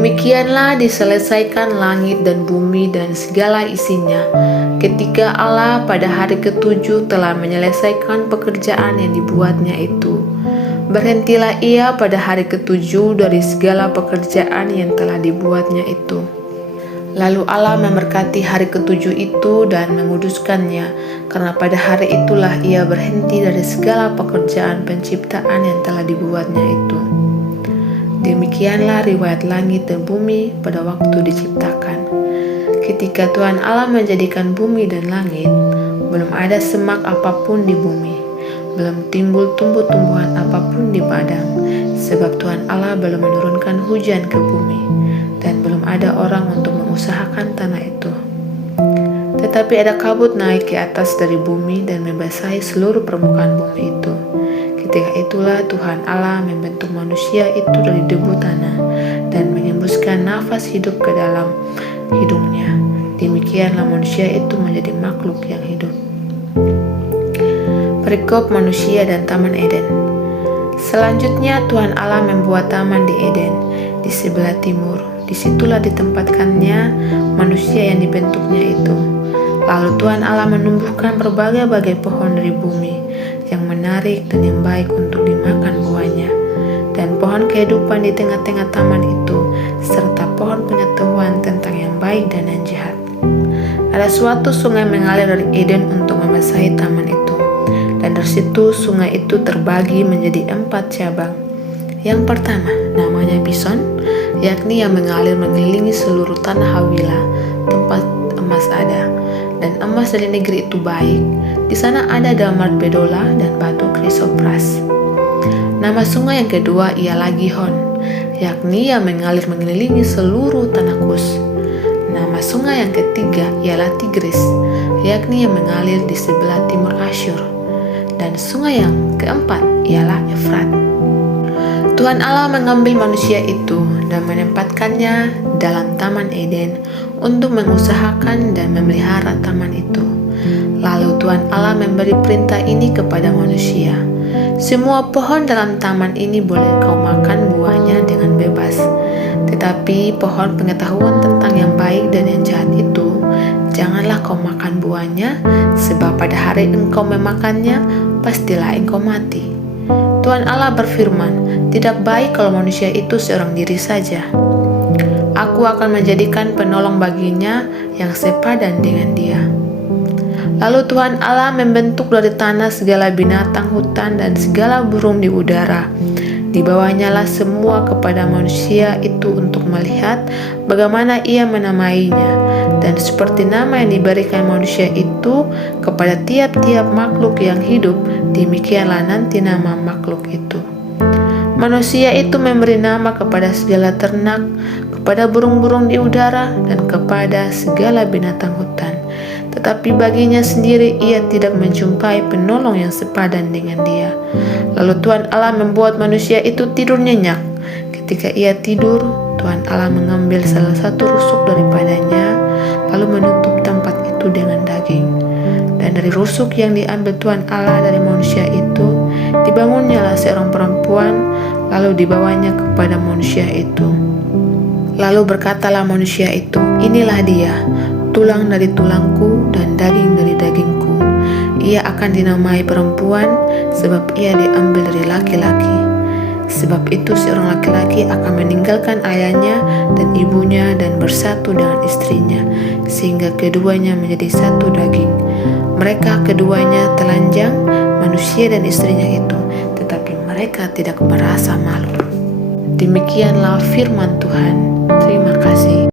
Demikianlah diselesaikan langit dan bumi dan segala isinya, ketika Allah pada hari ketujuh telah menyelesaikan pekerjaan yang dibuatnya itu. Berhentilah ia pada hari ketujuh dari segala pekerjaan yang telah dibuatnya itu. Lalu Allah memberkati hari ketujuh itu dan menguduskannya, karena pada hari itulah ia berhenti dari segala pekerjaan penciptaan yang telah dibuatnya itu. Demikianlah riwayat langit dan bumi pada waktu diciptakan. Ketika Tuhan Allah menjadikan bumi dan langit, belum ada semak apapun di bumi, belum timbul tumbuh-tumbuhan apapun di padang, sebab Tuhan Allah belum menurunkan hujan ke bumi, dan belum ada orang untuk mengusahakan tanah itu. Tetapi ada kabut naik ke atas dari bumi dan membasahi seluruh permukaan bumi itu. Ketika itulah Tuhan Allah membentuk manusia itu dari debu tanah dan mengembuskan nafas hidup ke dalam hidungnya. Demikianlah manusia itu menjadi makhluk yang hidup. Perikop manusia dan Taman Eden. Selanjutnya Tuhan Allah membuat taman di Eden, di sebelah timur. Disitulah ditempatkannya manusia yang dibentuknya itu. Lalu Tuhan Allah menumbuhkan berbagai-bagai pohon dari bumi, yang menarik dan yang baik untuk dimakan buahnya, dan pohon kehidupan di tengah-tengah taman itu, serta pohon pengetahuan tentang yang baik dan yang jahat. Ada suatu sungai mengalir dari Eden untuk membasahi taman itu, dan dari situ sungai itu terbagi menjadi 4 cabang. Yang pertama namanya Pison, yakni yang mengalir mengelilingi seluruh tanah Hawila, tempat emas ada, dan emas dari negeri itu baik. Di sana ada damar bedola dan batu krisopras. Nama sungai yang kedua ialah Gihon, yakni yang mengalir mengelilingi seluruh tanah Kus. Nama sungai yang ketiga ialah Tigris, yakni yang mengalir di sebelah timur Asyur. Dan sungai yang keempat ialah Efrat. Tuhan Allah mengambil manusia itu dan menempatkannya dalam Taman Eden untuk mengusahakan dan memelihara taman itu. Lalu Tuhan Allah memberi perintah ini kepada manusia: semua pohon dalam taman ini boleh kau makan buahnya dengan bebas, tetapi pohon pengetahuan tentang yang baik dan yang jahat itu janganlah kau makan buahnya, sebab pada hari engkau memakannya pastilah engkau mati. Tuhan Allah berfirman, tidak baik kalau manusia itu seorang diri saja. Aku akan menjadikan penolong baginya yang sepadan dengan dia. Lalu Tuhan Allah membentuk dari tanah segala binatang hutan dan segala burung di udara. Dibawanyalah semua kepada manusia itu untuk melihat bagaimana ia menamainya. Dan seperti nama yang diberikan manusia itu kepada tiap-tiap makhluk yang hidup, demikianlah nanti nama makhluk itu. Manusia itu memberi nama kepada segala ternak, kepada burung-burung di udara, dan kepada segala binatang hutan. Tetapi baginya sendiri ia tidak menjumpai penolong yang sepadan dengan dia. Lalu Tuhan Allah membuat manusia itu tidur nyenyak. Ketika ia tidur, Tuhan Allah mengambil salah satu rusuk daripadanya, lalu menutup tempat itu dengan daging. Dan dari rusuk yang diambil Tuhan Allah dari manusia itu, dibangunnyalah seorang perempuan, lalu dibawanya kepada manusia itu. Lalu berkatalah manusia itu, inilah dia, tulang dari tulangku dan daging dari dagingku. Ia akan dinamai perempuan, sebab ia diambil dari laki-laki. Sebab itu seorang laki-laki akan meninggalkan ayahnya dan ibunya dan bersatu dengan istrinya, sehingga keduanya menjadi satu daging. Mereka keduanya telanjang, manusia dan istrinya itu, tetapi mereka tidak merasa malu. Demikianlah firman Tuhan. Terima kasih.